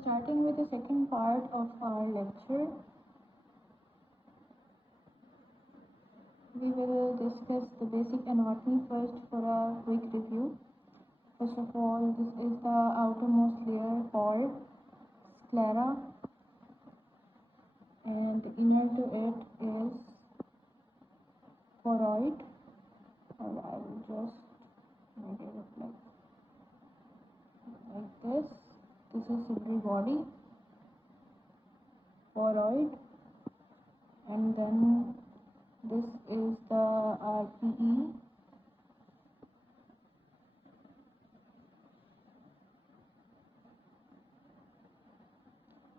starting with the second part of our lecture. We will discuss the basic anatomy first for a quick review. First of all, this is the outermost layer called sclera, and inner to it is choroid, or I will just make it look like this. This is ciliary body, choroid, and then this is the RPE,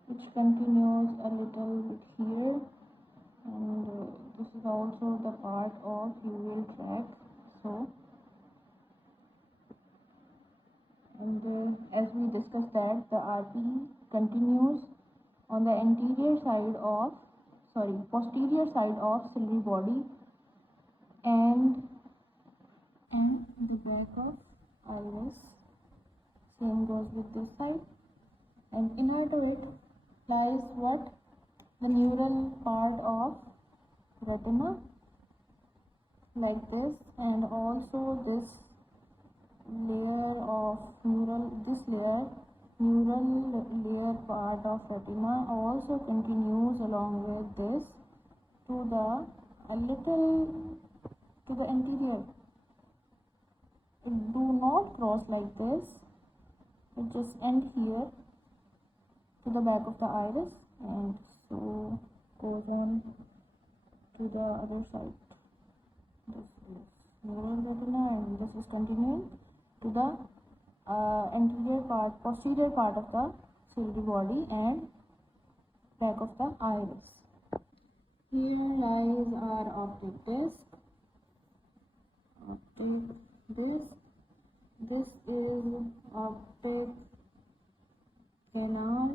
which continues a little bit here, and this is also the part of uveal tract. So, and as we discussed that the RPE continues on the posterior side of ciliary body and the back of iris. Same goes with this side, and inner to it lies what? The neural part of retina, like this, and also this layer of neural layer part of retina also continues along with this to the anterior. It do not cross like this, it just ends here to the back of the iris, and so goes on to the other side. This is neural retina, and this is continuing to the posterior part of the ciliary body and back of the iris. Here lies our optic disc. This is optic canal,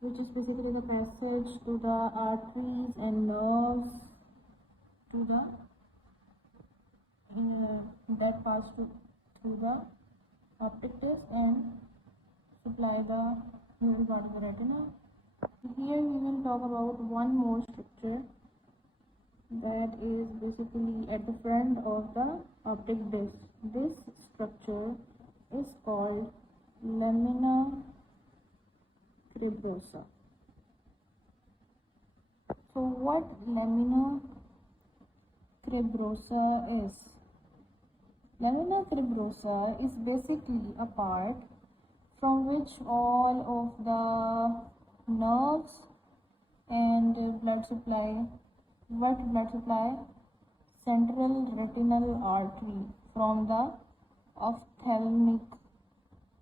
which is basically the passage to the arteries and nerves to the that pass through the optic disc and supply the neural part of the retina. Here we will talk about one more structure that is basically at the front of the optic disc. This structure is called lamina cribrosa. So what lamina cribrosa is? Lamina cribrosa is basically a part from which all of the nerves and central retinal artery from the ophthalmic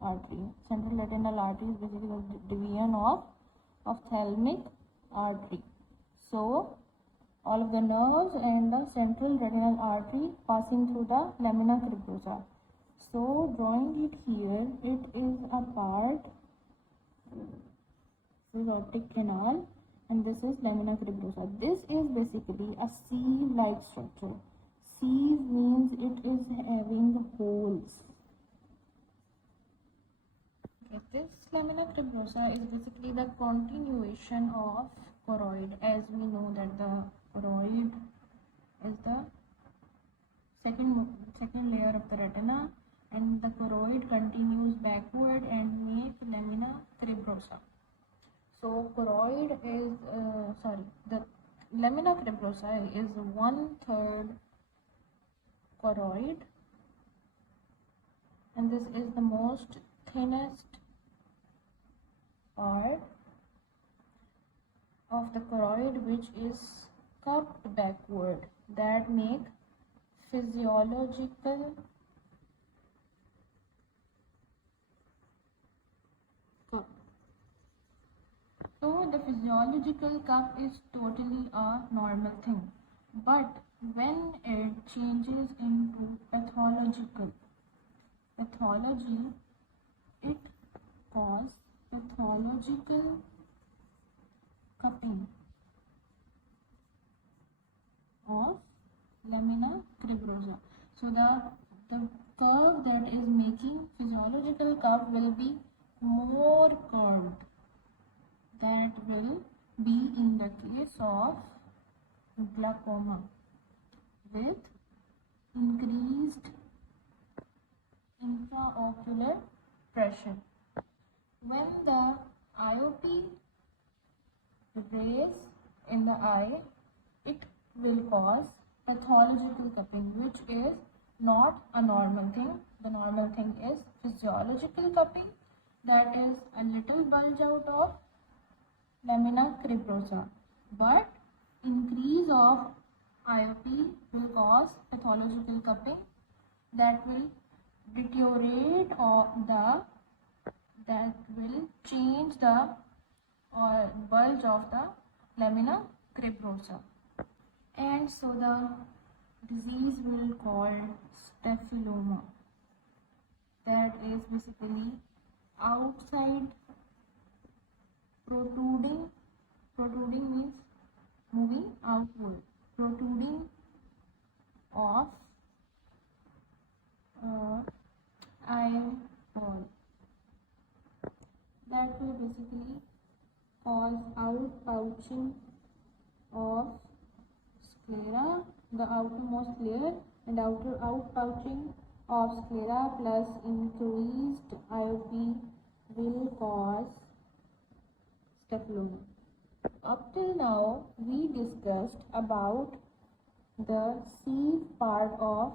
artery. Central retinal artery is basically the division of ophthalmic artery. So all of the nerves and the central retinal artery passing through the lamina cribrosa. So drawing it here, it is a part, this is optic canal and this is lamina cribrosa. This is basically a sieve-like structure. Sieve means it is having holes. Okay, this lamina cribrosa is basically the continuation of choroid, as we know that the choroid is the second layer of the retina, and the choroid continues backward and makes lamina cribrosa. So choroid is the lamina cribrosa is 1/3 choroid, and this is the most thinnest part of the choroid, which is cupped backward, that make physiological cup. So the physiological cup is totally a normal thing, but when it changes into pathology, it causes pathological cupping of lamina cribrosa. So the curve that is making physiological curve will be more curved. That will be in the case of glaucoma with increased intraocular pressure. When the IOP rays in the eye, it will cause pathological cupping, which is not a normal thing. The normal thing is physiological cupping, that is a little bulge out of lamina cribrosa. But increase of IOP will cause pathological cupping that will deteriorate or that will change the bulge of the lamina cribrosa, and so the disease will called staphyloma. That is basically outside protruding means moving outward, protruding of eyeball. That will basically cause outpouching of sclera, the outermost layer, and outpouching of sclera plus increased IOP will cause staphyloma. Up till now, we discussed about the sieve part of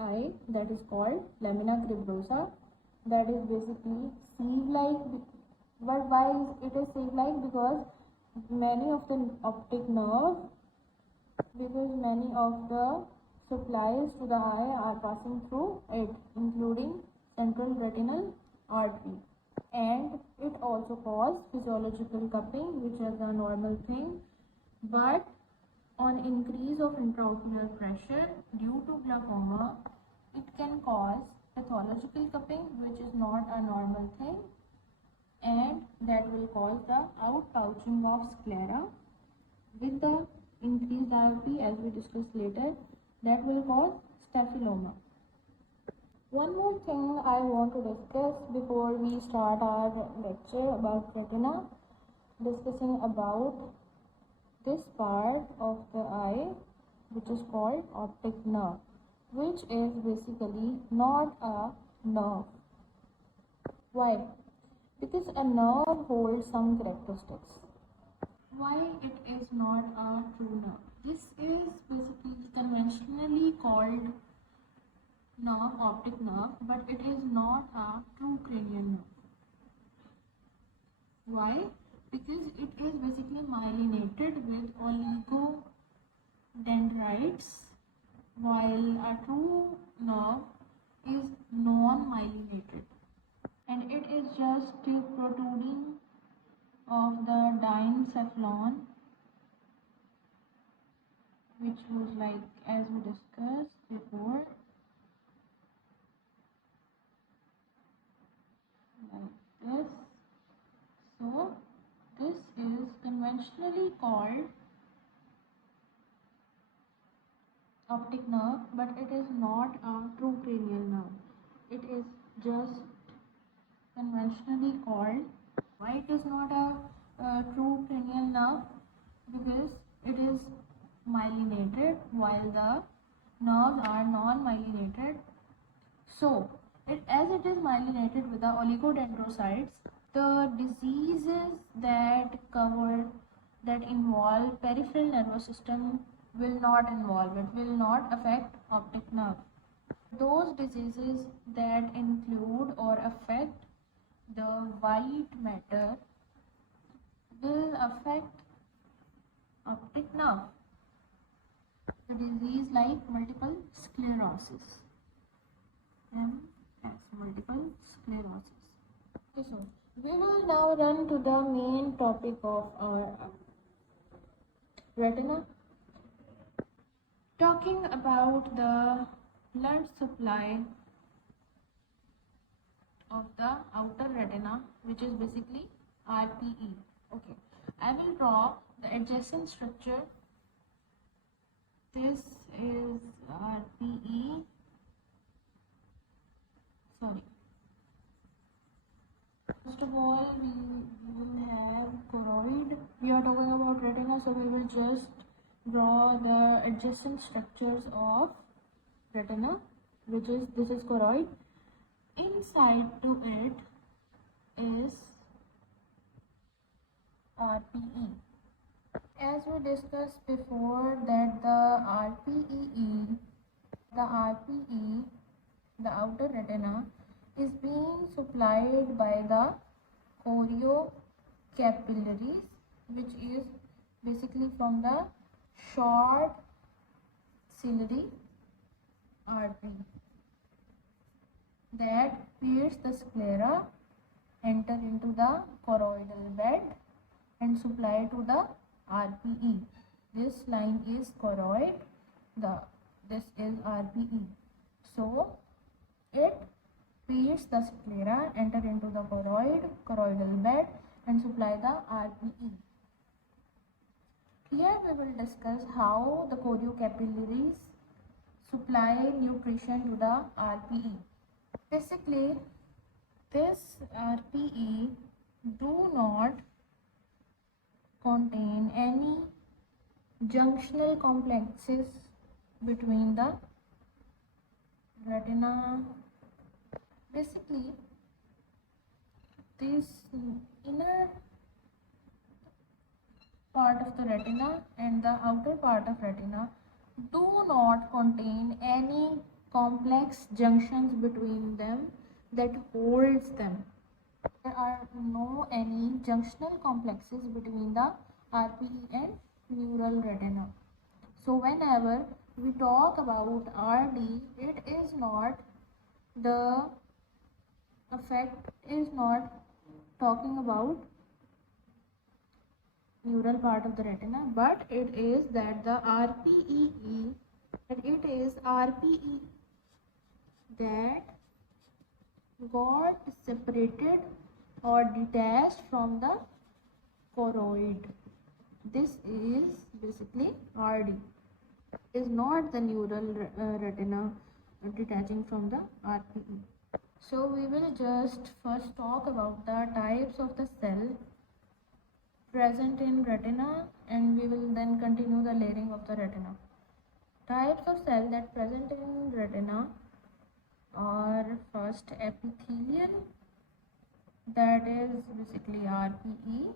eye, that is called lamina cribrosa. That is basically sieve-like. But why it is sieve-like? Because many of the optic nerve, because many of the supplies to the eye are passing through it, including central retinal artery. And it also causes physiological cupping, which is a normal thing. But on increase of intraocular pressure due to glaucoma, it can cause pathological cupping, which is not a normal thing, and that will cause the outpouching of sclera. With the increased IOP, as we discussed later, that will cause staphyloma. One more thing I want to discuss before we start our lecture about retina, discussing about this part of the eye, which is called optic nerve, which is basically not a nerve. Why? Because a nerve holds some characteristics. Why it is not a true nerve? This is basically conventionally called nerve, optic nerve, but it is not a true cranial nerve. Why? Because it is basically myelinated with oligodendrites, while a true nerve is non-myelinated, and it is just protruding of the diencephalon, which was like, as we discussed before, like this. So this is conventionally called optic nerve, but it is not a true cranial nerve. It is just conventionally called. Why it is not a true cranial nerve? Because it is myelinated while the nerves are non-myelinated. So as it is myelinated with the oligodendrocytes, the diseases that involve peripheral nervous system will not affect optic nerve. Those diseases that include or affect the white matter will affect optic nerve. The disease like multiple sclerosis. MS, multiple sclerosis. Okay, so we will now run to the main topic of our retina, talking about the blood supply of the outer retina, which is basically RPE. Okay, I will draw the adjacent structure. This is RPE. Sorry, all, we will have choroid. We are talking about retina, so we will just draw the adjacent structures of retina, which is, this is choroid. Inside to it is RPE. As we discussed before, that the RPE, the outer retina, is being supplied by the Choriocapillaries, which is basically from the short ciliary artery that pierce the sclera, enter into the choroidal bed and supply to the RPE. This line is choroid, this is RPE. So it pierce the sclera, enter into the choroidal bed and supply the RPE. Here we will discuss how the choriocapillaries supply nutrition to the RPE. Basically, this RPE do not contain any junctional complexes between the retina. Basically, this inner part of the retina and the outer part of retina do not contain any complex junctions between them that holds them. There are no any junctional complexes between the RPE and neural retina. So whenever we talk about RD, it is not, the effect is not talking about neural part of the retina, but it is that the RPE, that it is RPE that got separated or detached from the choroid. This is basically RD. It is not the neural retina detaching from the RPE. So we will just first talk about the types of the cell present in retina, and we will then continue the layering of the retina. Types of cell that present in retina are first epithelial, that is basically RPE.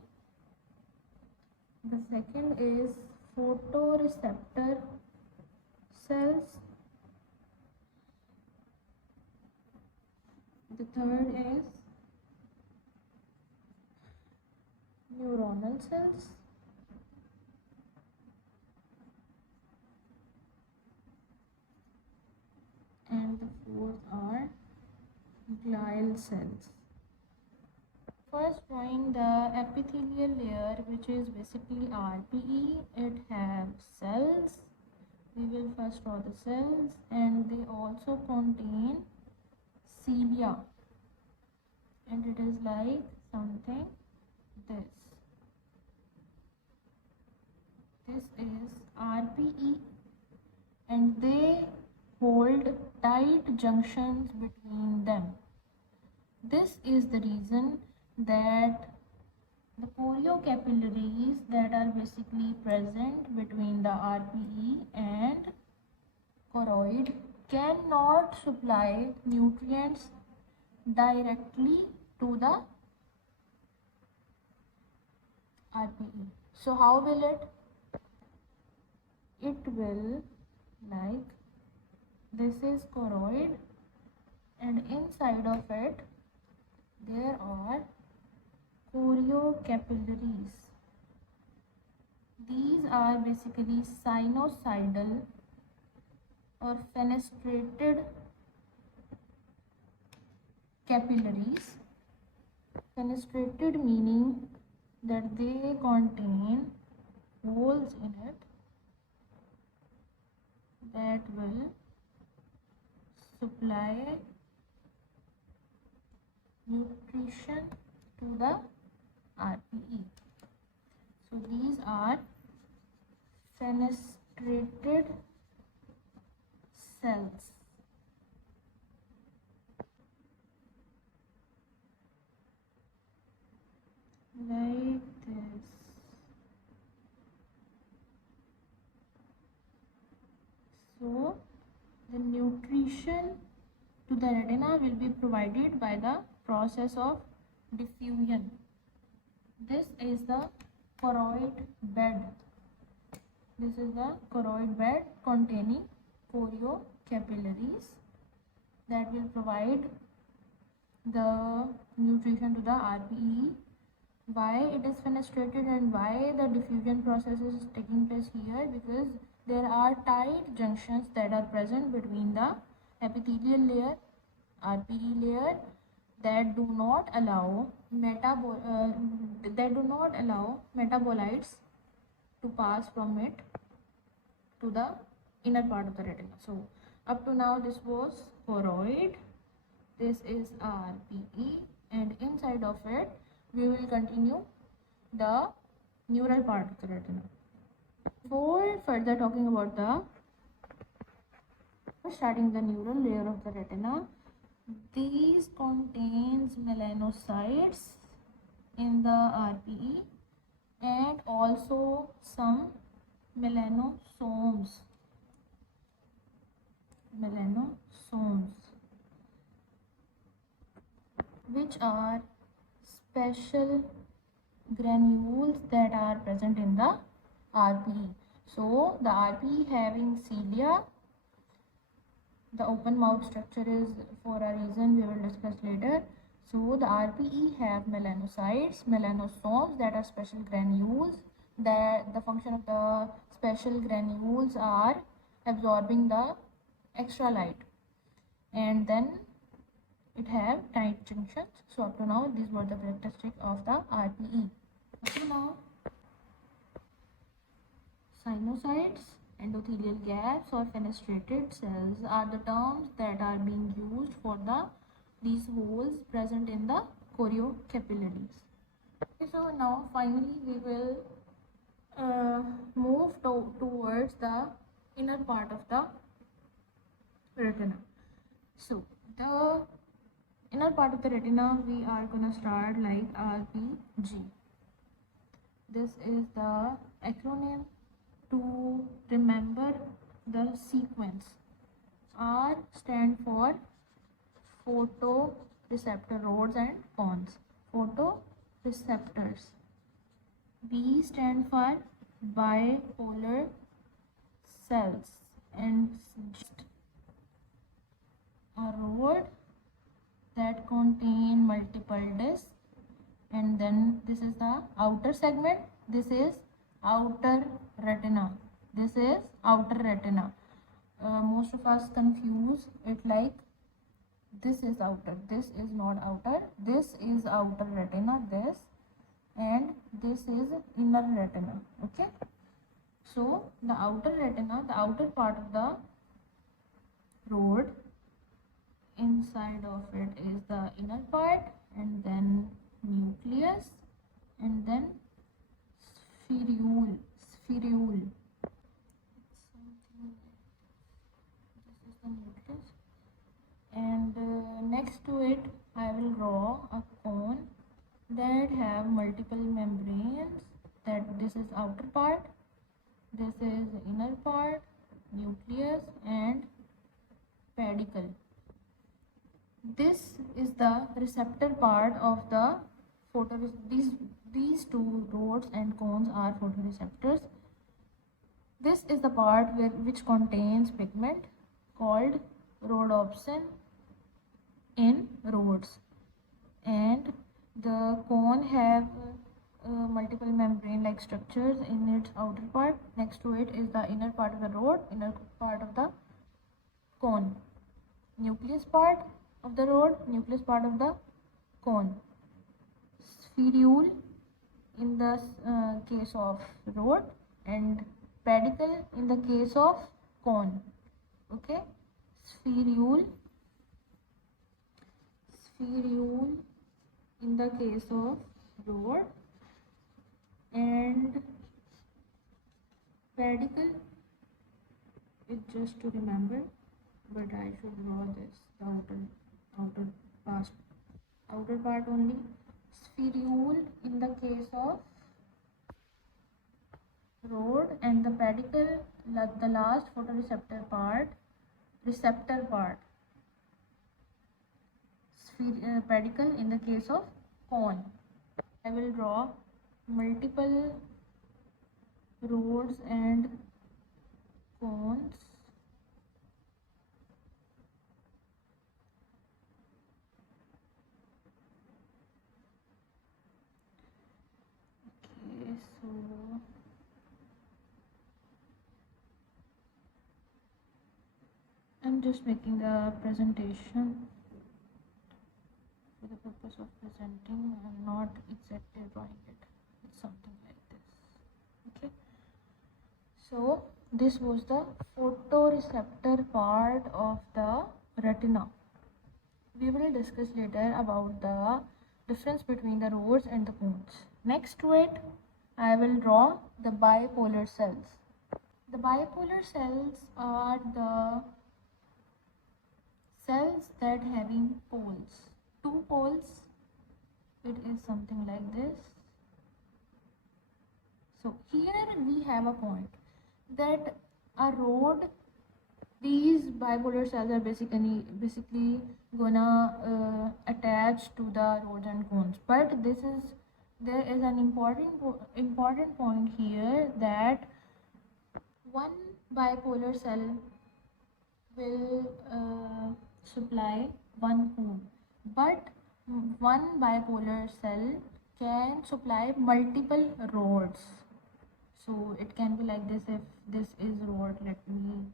The second is photoreceptor cells. The third is neuronal cells. And the fourth are glial cells. First, drawing the epithelial layer, which is basically RPE. It has cells. We will first draw the cells, and they also contain cilia, and it is like something this. This is RPE, and they hold tight junctions between them. This is the reason that the choriocapillaries that are basically present between the RPE and choroid cannot supply nutrients directly to the RPE. So how will it? It will, like, this is choroid, and inside of it there are choriocapillaries. These are basically sinusoidal or fenestrated capillaries. Fenestrated meaning that they contain holes in it that will supply nutrition to the RPE. So these are fenestrated cells. nutrition to the retina will be provided by the process of diffusion. This is the choroid bed. This is the choroid bed containing choriocapillaries that will provide the nutrition to the RPE. Why it is fenestrated and why the diffusion process is taking place here? Because there are tight junctions that are present between the epithelial layer, RPE layer, that do not allow metabolites to pass from it to the inner part of the retina. So up to now this was choroid, this is RPE, and inside of it we will continue the neural part of the retina. Before further talking about starting the neural layer of the retina, these contains melanocytes in the RPE and also some melanosomes, which are special granules that are present in the RPE. So the RPE having cilia, the open mouth structure is for a reason we will discuss later. So the RPE have melanocytes, melanosomes that are special granules. That the function of the special granules are absorbing the extra light, and then it have tight junctions. So up to now these were the characteristics of the RPE. Up to now, sinusoids, endothelial gaps or fenestrated cells are the terms that are being used for these holes present in the choriocapillaries. Okay, so now finally we will move towards the inner part of the retina. So the inner part of the retina we are gonna start like RPG. This is the acronym to remember the sequence. R stand for photoreceptor rods and cones, photoreceptors. B stand for bipolar cells and a rod that contain multiple discs, and then this is the outer segment. This is outer retina. This is outer retina. Most of us confuse it like this is outer, this is not outer, this is outer retina, this, and this is inner retina. Okay, so the outer retina, the outer part of the rod, inside of it is the inner part, and then nucleus, and then spherule. This is the nucleus, and next to it I will draw a cone that have multiple membranes. That this is outer part, this is inner part, nucleus, and pedicle. This is the receptor part of the these two rods and cones are photoreceptors. This is the part which contains pigment called rhodopsin in rods, and the cone have multiple membrane like structures in its outer part. Next to it is the inner part of the rod, inner part of the cone, nucleus part of the rod, nucleus part of the cone, spherule in the case of rod, and pedicle in the case of cone. Okay, spherule in the case of rod, and pedicle, it just to remember, but I should draw this, the outer part only. Spherule in the case of rod, and the pedicle, the last photoreceptor part, receptor part, pedicle in the case of cone. I will draw multiple rods and cones. Okay, so I'm just making a presentation for the purpose of presenting. I'm not exactly drawing it. It's something like this. Okay. So this was the photoreceptor part of the retina. We will discuss later about the difference between the rods and the cones. Next to it, I will draw the bipolar cells. The bipolar cells are the cells that having poles. Two poles, it is something like this. So here we have a point that a rod, these bipolar cells are basically gonna attach to the rods and cones, but there is an important point here that one bipolar cell will supply one cone, but one bipolar cell can supply multiple rods. So it can be like this. If this is rod, let me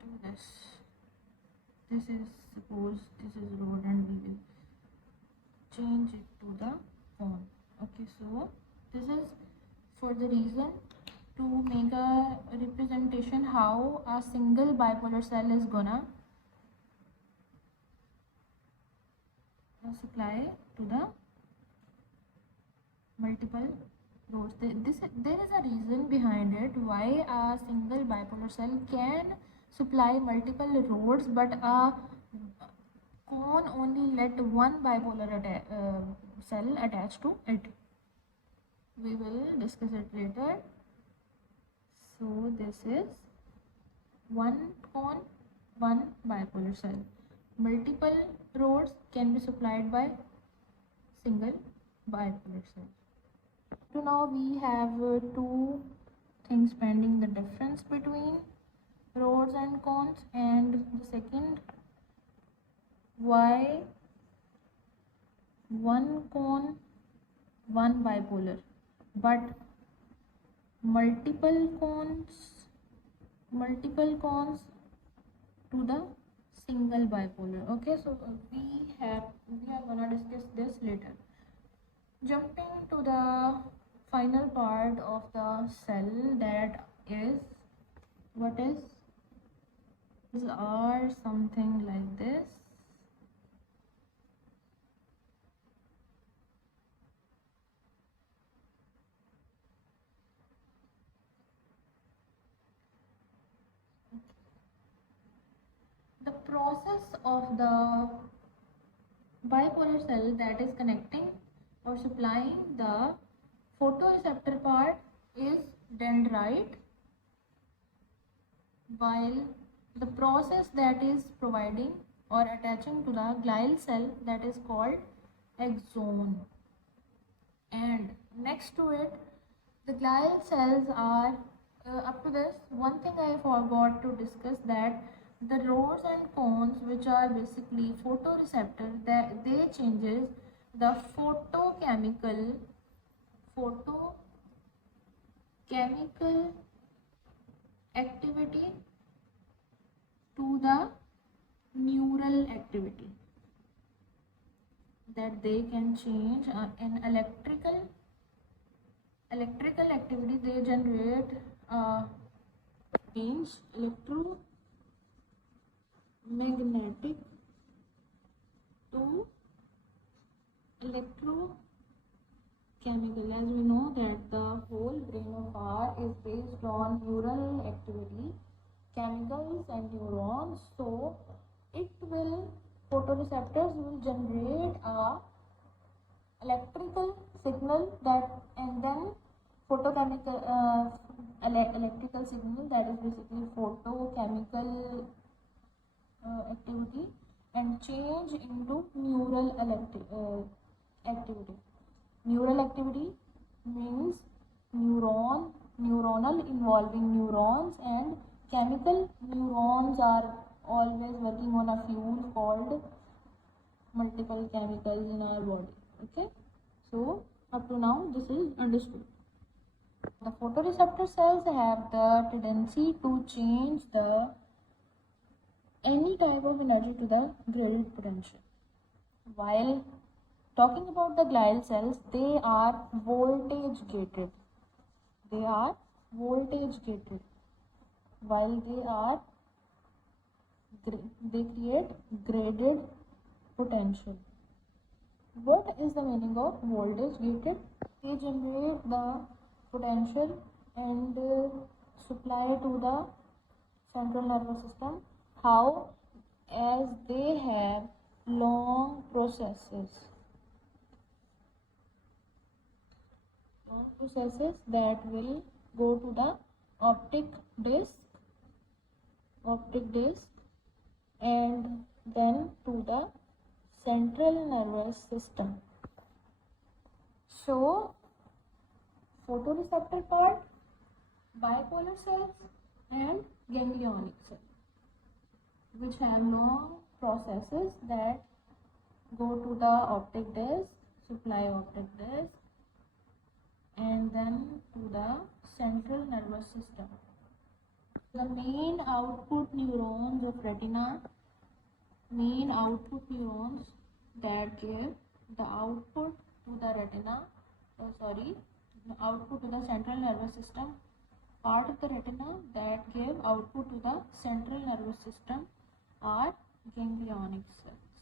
do this. This is, suppose this is rod, and we will change it to the cone. Okay, so this is for the reason to make a representation how a single bipolar cell is gonna supply to the multiple rods. There is a reason behind it why a single bipolar cell can supply multiple rods, but a cone only let one bipolar cell attach to it. We will discuss it later. So this is one cone, one bipolar cell. Multiple rods can be supplied by single bipolar cell. So now we have two things pending: the difference between rods and cones, and the second, why one cone, one bipolar, but multiple cones to the single bipolar. Okay, so we are gonna discuss this later. Jumping to the final part of the cell, that is, what is, these are something like this. The process of the bipolar cell that is connecting or supplying the photoreceptor part is dendrite, while the process that is providing or attaching to the glial cell, that is called axon. And next to it, the glial cells are up to this. One thing I forgot to discuss, that the rods and cones, which are basically photoreceptors, that they changes the photochemical activity to the neural activity, that they can change in electrical activity. They generate change electromagnetic to electrochemical. As we know that the whole brain of ours is based on neural activity, chemicals and neurons. So photoreceptors will generate a electrical signal, that, and then photochemical electrical signal, that is basically photochemical activity, and change into neural activity. Neural activity means neuronal involving neurons, and chemical neurons are always working on a fuel called multiple chemicals in our body. Okay, so up to now this is understood. The photoreceptor cells have the tendency to change the any type of energy to the graded potential. While talking about the glial cells, they are voltage gated. They are voltage gated. While they create graded potential. What is the meaning of voltage gated? They generate the potential and supply to the central nervous system. How? As they have long processes that will go to the optic disc and then to the central nervous system. So photoreceptor part, bipolar cells and ganglionic cells, which have long processes that go to the optic disc, supply optic disc, and then to the central nervous system. The main output neurons of retina, main output neurons that give the output to the retina, the output to the central nervous system, part of the retina that give output to the central nervous system are ganglionic cells.